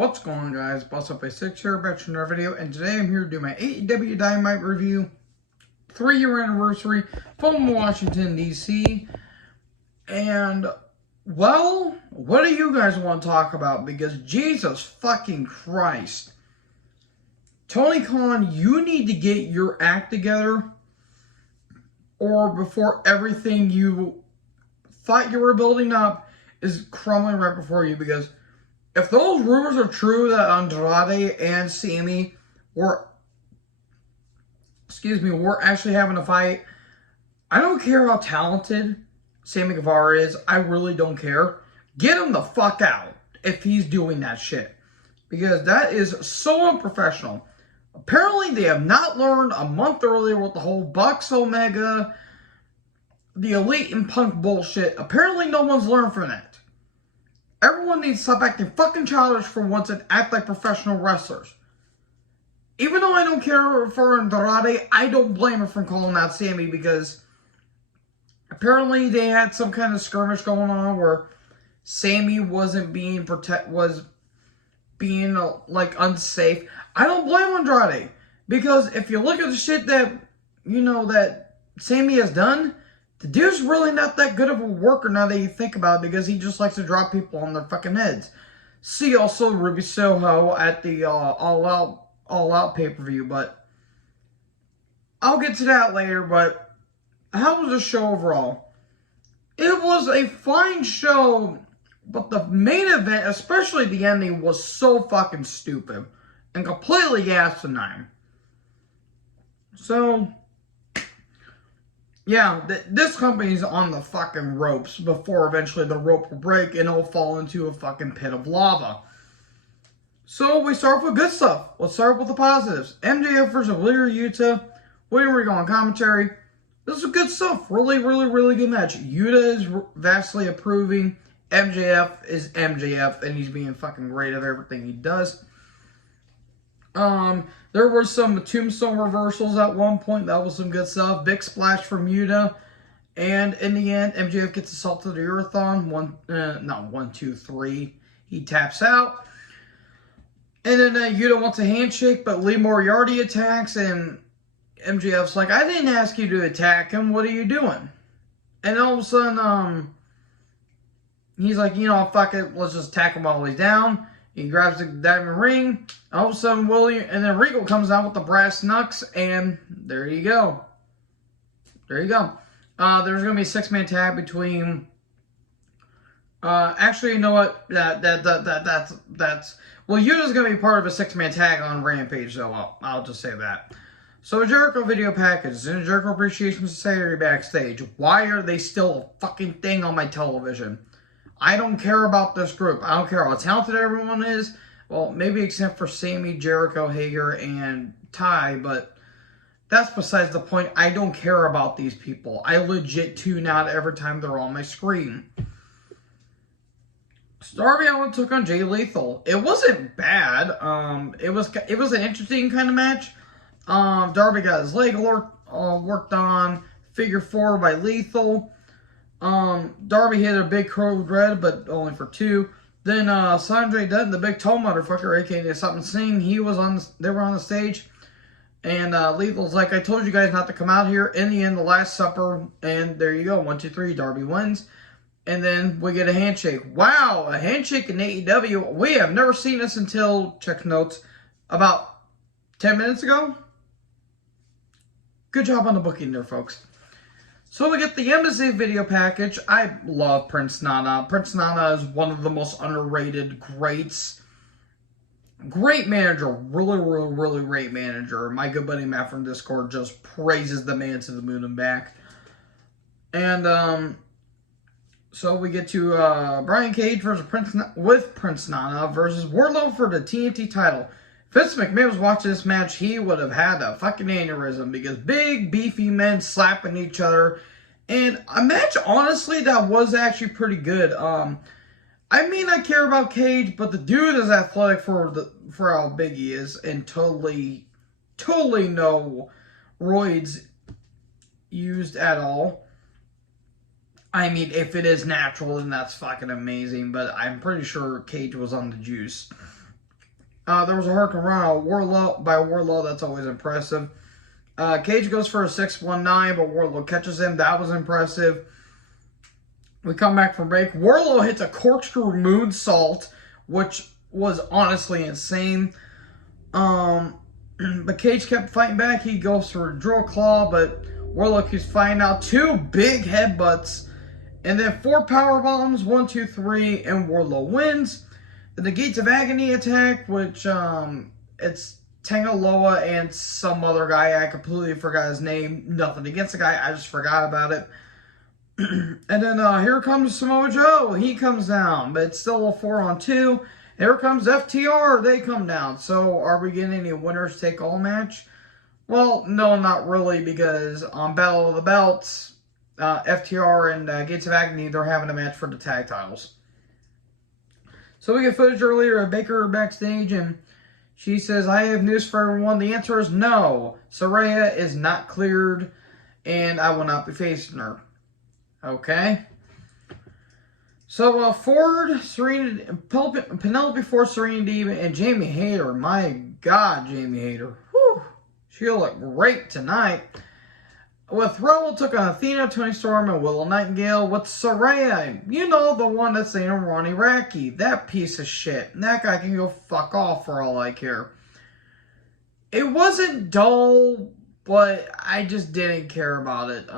What's going on, guys? Boss Up a 6 here, back to another video, and today I'm here to do my AEW Dynamite review, 3-year anniversary from Washington, D.C. And, well, what do you guys want to talk about? Because Jesus fucking Christ. Tony Khan, you need to get your act together, or before everything you thought you were building up is crumbling right before you, because if those rumors are true that Andrade and Sammy were actually having a fight, I don't care how talented Sammy Guevara is. I really don't care. Get him the fuck out if he's doing that shit, because that is so unprofessional. Apparently, they have not learned a month earlier with the whole Bucks Omega, the Elite and Punk bullshit. Apparently, no one's learned from that. Everyone needs to stop acting fucking childish for once and act like professional wrestlers. Even though I don't care for Andrade, I don't blame him for calling out Sammy, because apparently they had some kind of skirmish going on where Sammy wasn't being like unsafe. I don't blame Andrade, because if you look at the shit that that Sammy has done, the dude's really not that good of a worker now that you think about it, because he just likes to drop people on their fucking heads. See also Ruby Soho at the All Out pay-per-view, but I'll get to that later. But how was the show overall? It was a fine show, but the main event, especially the ending, was so fucking stupid and completely asinine. So yeah, this company's on the fucking ropes before eventually the rope will break and it'll fall into a fucking pit of lava. So we start with good stuff. Let's start with the positives. MJF versus Wheeler Yuta. Where we go on commentary. This is good stuff. Really, really, really good match. Yuta is vastly approving. MJF is MJF, and he's being fucking great at everything he does. There were some tombstone reversals at one point. That was some good stuff. Big splash from Yuta. And in the end, MJF gets assaulted to the earth on. 1, 2, 3. He taps out. And then Yuta wants a handshake, but Lee Moriarty attacks. And MJF's like, I didn't ask you to attack him. What are you doing? And all of a sudden, he's like, fuck it. Let's just attack him while he's down. He grabs the diamond ring. All of a sudden, and then Regal comes out with the brass knucks, and there you go. There you go. There's gonna be a 6-man tag between. Actually, you know what? That's. Well, Yuta's gonna be part of a 6-man tag on Rampage, so I'll just say that. So, a Jericho video package in a Jericho Appreciation Society backstage. Why are they still a fucking thing on my television? I don't care about this group. I don't care how talented everyone is. Well, maybe except for Sammy, Jericho, Hager, and Ty, but that's besides the point. I don't care about these people. I legit tune out every time they're on my screen. Darby Allin took on Jay Lethal. It wasn't bad. It was an interesting kind of match. Darby got his leg worked on. Figure 4 by Lethal. Darby hit a big Code Red, but only for 2. Then Sanjay Dutt, the big tall motherfucker, aka Something Singh, they were on the stage. And Lethal's like, I told you guys not to come out here. In the end, the Last Supper, and there you go. 1, 2, 3, Darby wins. And then we get a handshake. Wow, a handshake in AEW. We have never seen this until, check notes, about 10 minutes ago. Good job on the booking there, folks. So we get the Embassy video package. I love Prince Nana. Prince Nana is one of the most underrated greats. Great manager. Really, really, really great manager. My good buddy Matt from Discord just praises the man to the moon and back. And so we get to Brian Cage versus Prince Nana versus Wardlow for the TNT title. If Vince McMahon was watching this match, he would have had a fucking aneurysm, because big, beefy men slapping each other. And a match, honestly, that was actually pretty good. I mean, I care about Cage, but the dude is athletic for how big he is, and totally no roids used at all. I mean, if it is natural, then that's fucking amazing, but I'm pretty sure Cage was on the juice. There was a Hurricane Run on Wardlow. That's always impressive. Cage goes for a 619, but Wardlow catches him. That was impressive. We come back from break. Wardlow hits a corkscrew moonsault, which was honestly insane. But Cage kept fighting back. He goes for a drill claw, but Wardlow keeps fighting out. 2 big headbutts. And then 4 power bombs. 1, 2, 3. And Wardlow wins. The Gates of Agony attack, which it's Tangaloa and some other guy. I completely forgot his name. Nothing against the guy. I just forgot about it. And then here comes Samoa Joe. He comes down. But it's still a 4-on-2. Here comes FTR. They come down. So are we getting a winners take all match? Well, no, not really, because on Battle of the Belts, FTR and Gates of Agony, they're having a match for the tag titles. So we get footage earlier of Baker backstage, and she says, I have news for everyone. The answer is no. Saraya is not cleared, and I will not be facing her. Okay. So Ford, Penelope Ford, Serena Deeb, and Jamie Hayter. My God, Jamie Hayter. Whew. She looked great tonight. With Rebel took on Athena, Toni Storm, and Willow Nightingale. With Saraya, you know, the one that's saying Ronnie Radke. That piece of shit. And that guy can go fuck off for all I care. It wasn't dull, but I just didn't care about it.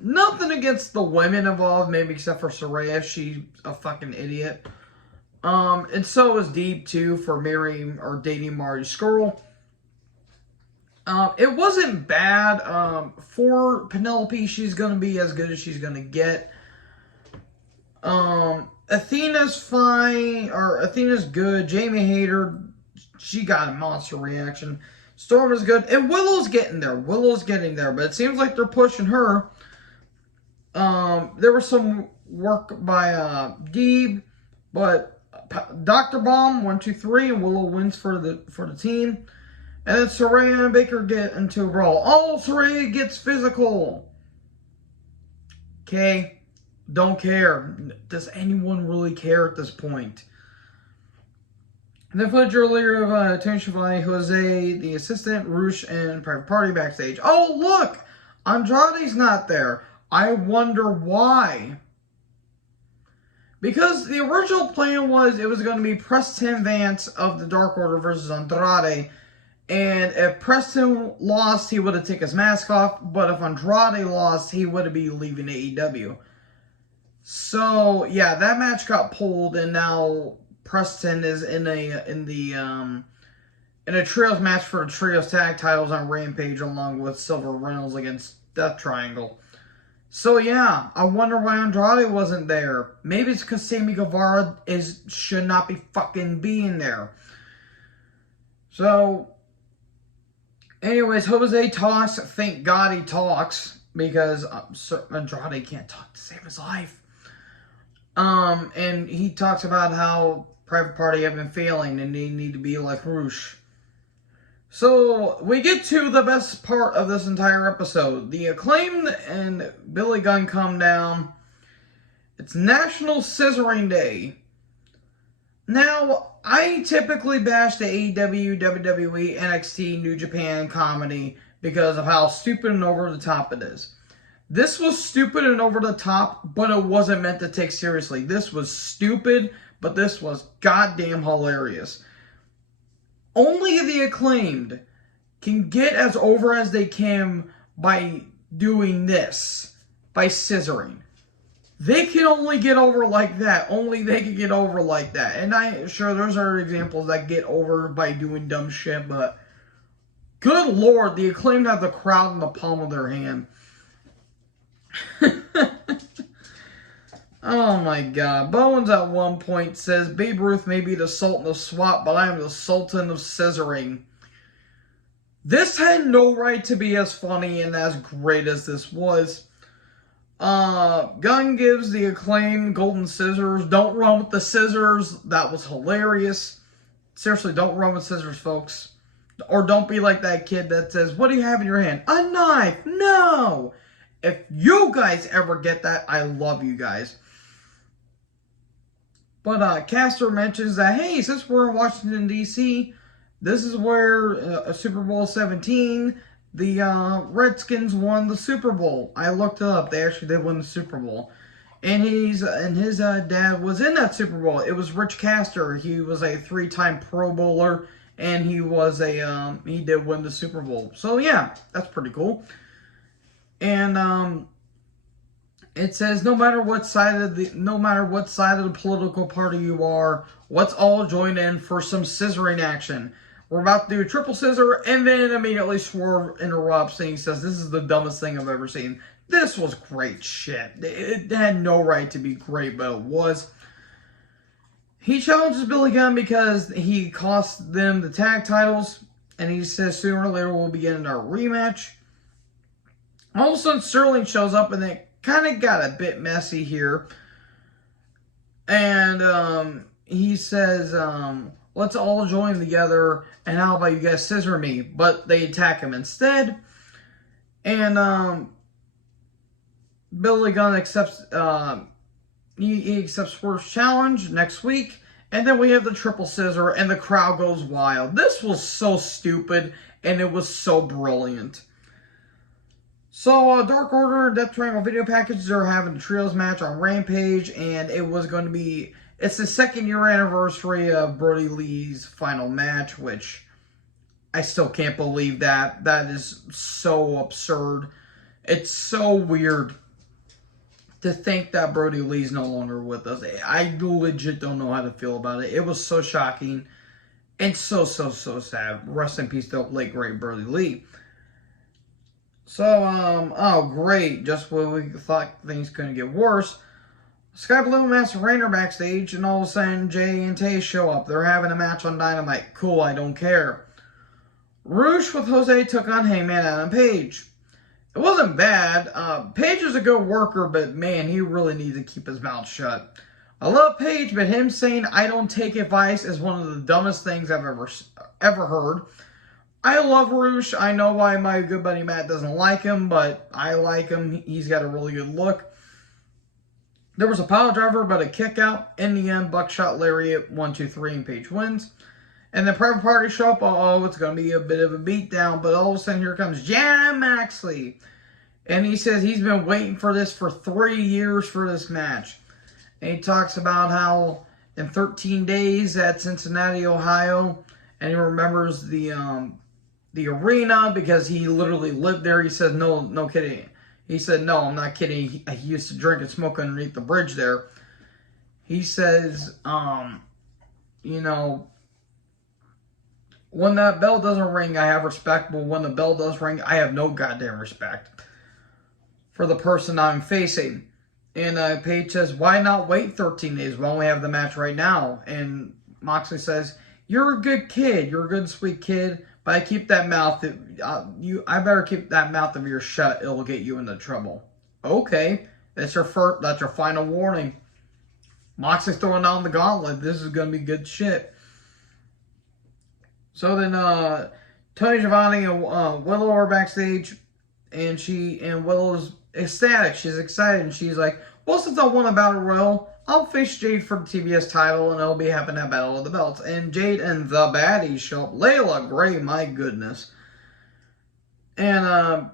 Nothing against the women involved, maybe except for Saraya. She's a fucking idiot. And so is Deeb, too, for marrying or dating Marty Scurll. It wasn't bad. For Penelope, she's going to be as good as she's going to get. Athena's fine, or Athena's good. Jamie Hayter, she got a monster reaction. Storm is good. And Willow's getting there. But it seems like they're pushing her. There was some work by Deeb, but Dr. Bomb, 1, 2, 3, and Willow wins for the team. And then Saraya and Baker get into a brawl. Oh, Saraya gets physical. Okay. Don't care. Does anyone really care at this point? And then footage earlier of Tony Schiavone, Jose, the assistant, Roosh, and Private Party backstage. Oh, look! Andrade's not there. I wonder why. Because the original plan was it was going to be Preston Vance of the Dark Order versus Andrade. And if Preston lost, he would have taken his mask off. But if Andrade lost, he would be leaving AEW. So, yeah, that match got pulled. And now Preston is in a trios match for the trios tag titles on Rampage, along with Silver Reynolds against Death Triangle. So, yeah, I wonder why Andrade wasn't there. Maybe it's because Sammy Guevara should not be fucking being there. So, anyways, Jose talks. Thank God he talks, because Andrade can't talk to save his life. And he talks about how Private Party have been failing and they need to be like Roosh. So, we get to the best part of this entire episode. The Acclaimed and Billy Gunn come down. It's National Scissoring Day. Now, I typically bash the AEW, WWE, NXT, New Japan comedy because of how stupid and over the top it is. This was stupid and over the top, but it wasn't meant to take seriously. This was stupid, but this was goddamn hilarious. Only the Acclaimed can get as over as they can by doing this, by scissoring. They can only get over like that. Only they can get over like that. And I'm sure there's other examples that get over by doing dumb shit, but good lord, the Acclaimed have the crowd in the palm of their hand. Oh my god. Bowens at one point says, Babe Ruth may be the Sultan of SWAT, but I am the Sultan of Scissoring. This had no right to be as funny and as great as this was. Gunn gives the Acclaimed golden scissors. Don't run with the scissors. That was hilarious. Seriously, don't run with scissors, folks. Or don't be like that kid that says, what do you have in your hand? A knife. No. If you guys ever get that, I love you guys. But Caster mentions that, hey, since we're in Washington, D.C., This is where Super Bowl 17, the Redskins won the Super Bowl. I looked it up. They actually did win the Super Bowl. And his dad was in that Super Bowl. It was Rich Castor. He was a 3-time Pro Bowler, and he did win the Super Bowl. So yeah, that's pretty cool. And it says no matter what side of the political party you are, let's all join in for some scissoring action. We're about to do a triple scissor, and then immediately Swerve interrupts and he says, "This is the dumbest thing I've ever seen." This was great shit. It had no right to be great, but it was. He challenges Billy Gunn because he cost them the tag titles, and he says sooner or later we'll be getting our rematch. All of a sudden, Sterling shows up, and it kind of got a bit messy here. And he says, let's all join together, and how about you guys scissor me? But they attack him instead. And Billy Gunn accepts he accepts Swerve's challenge next week. And then we have the triple scissor, and the crowd goes wild. This was so stupid, and it was so brilliant. So, Dark Order and Death Triangle video packages are having a trios match on Rampage, and it was going to be, it's the 2nd year anniversary of Brody Lee's final match, which I still can't believe that. That is so absurd. It's so weird to think that Brody Lee's no longer with us. I legit don't know how to feel about it. It was so shocking and so sad. Rest in peace to late great Brody Lee. So, oh great, just when we thought things couldn't get worse, Sky Blue and Master Rain are backstage, and all of a sudden Jay and Tay show up. They're having a match on Dynamite. Cool, I don't care. Roosh with Jose took on Hangman Adam Page. It wasn't bad. Page is a good worker, but man, he really needs to keep his mouth shut. I love Page, but him saying I don't take advice is one of the dumbest things I've ever heard. I love Roosh. I know why my good buddy Matt doesn't like him, but I like him. He's got a really good look. There was a pile driver, but a kick out. In the end, Buckshot Lariat, 1, 2, 3, and Page wins. And the private party show up. Oh, it's going to be a bit of a beatdown, but all of a sudden here comes Jan Maxley. And he says he's been waiting for this for 3 years for this match. And he talks about how in 13 days at Cincinnati, Ohio, and he remembers the arena because he literally lived there. He said, no kidding. He said, no, I'm not kidding. He used to drink and smoke underneath the bridge there. He says, you know, when that bell doesn't ring, I have respect. But when the bell does ring, I have no goddamn respect for the person I'm facing. And Paige says, why not wait 13 days? Why don't we have the match right now? And Moxley says, you're a good kid. You're a good, sweet kid. But I keep that mouth. I better keep that mouth of yours shut. It'll get you into trouble. Okay, that's your first. That's your final warning. Moxley's throwing down the gauntlet. This is gonna be good shit. So then, Tony Schiavone and Willow are backstage, and Willow's ecstatic. She's excited, and she's like, "Well, since I won a battle royal, I'll face Jade for the TBS title, and it'll be happening at Battle of the Belts." And Jade and the baddies show up. Layla Gray, my goodness. And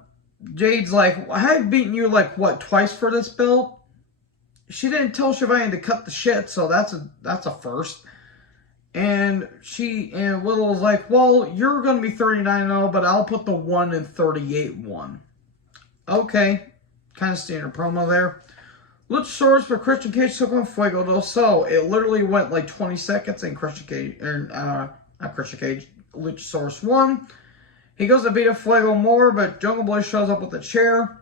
Jade's like, I've beaten you like, what, twice for this belt? She didn't tell Schiavone to cut the shit, so that's a first. And Willow's like, well, you're going to be 39-0, but I'll put the 1 and 38-1. Okay. Kind of standard promo there. Luchasaurus for Christian Cage took on Fuego del Sol. It literally went like 20 seconds and Luchasaurus won. He goes to beat up Fuego more, but Jungle Boy shows up with a chair.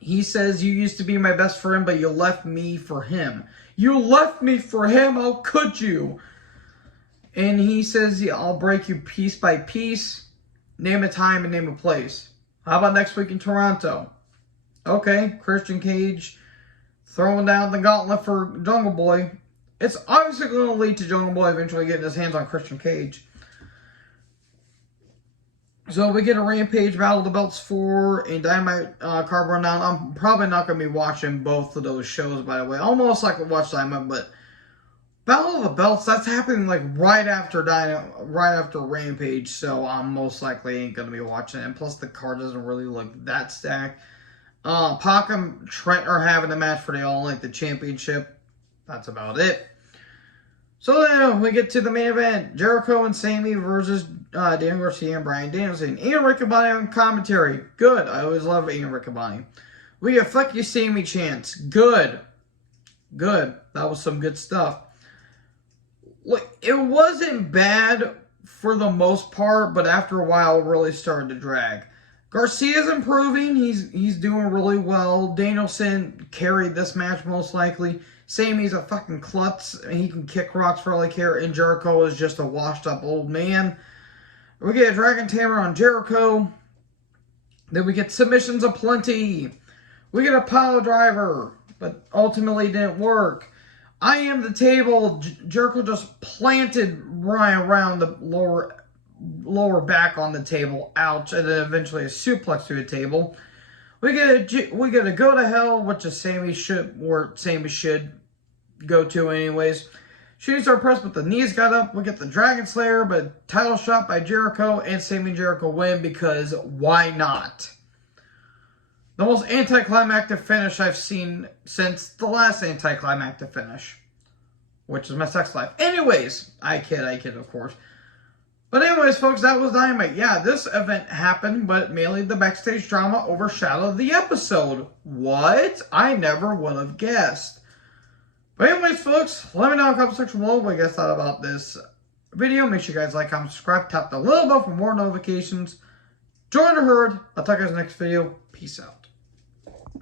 He says, you used to be my best friend, but you left me for him. You left me for him? How could you? And he says, yeah, I'll break you piece by piece. Name a time and name a place. How about next week in Toronto? Okay, Christian Cage throwing down the gauntlet for Jungle Boy. It's obviously going to lead to Jungle Boy eventually getting his hands on Christian Cage. So we get a Rampage Battle of the Belts 4 and Dynamite card rundown. I'm probably not going to be watching both of those shows, by the way. Almost like to watch Dynamite, but Battle of the Belts, that's happening like right after Rampage, so I'm most likely ain't gonna be watching it. And plus, the card doesn't really look that stacked. Pac and Trent are having a match for the All Elite, the championship. That's about it. So then we get to the main event: Jericho and Sammy versus Daniel Garcia and Bryan Danielson. Ian Riccaboni on commentary. Good. I always love Ian Riccaboni. We get "Fuck You Sammy" chants. Good. Good. That was some good stuff. Look, it wasn't bad for the most part, but after a while, it really started to drag. Garcia's improving. He's doing really well. Danielson carried this match most likely. Sammy's a fucking klutz. He can kick rocks for all I care. And Jericho is just a washed up old man. We get a Dragon Tamer on Jericho. Then we get submissions aplenty. We get a pile driver, but ultimately didn't work. I Am the Table. Jericho just planted Ryan around the lower back on the table. Ouch. And then eventually a suplex to the table. We get a Go to Hell, which is Sammy should go to anyways. Shooting Star Press, but the knees got up. We get the Dragon Slayer, but title shot by Jericho, and Sammy and Jericho win because why not? The most anticlimactic finish I've seen since the last anticlimactic finish, which is my sex life. Anyways, I kid, of course. But anyways, folks, that was Dynamite. Yeah, this event happened, but mainly the backstage drama overshadowed the episode. What? I never would have guessed. But anyways, folks, let me know in the comment section below what you guys thought about this video. Make sure you guys like, comment, subscribe, tap the little bell for more notifications. Join the herd. I'll talk to you guys in the next video. Peace out.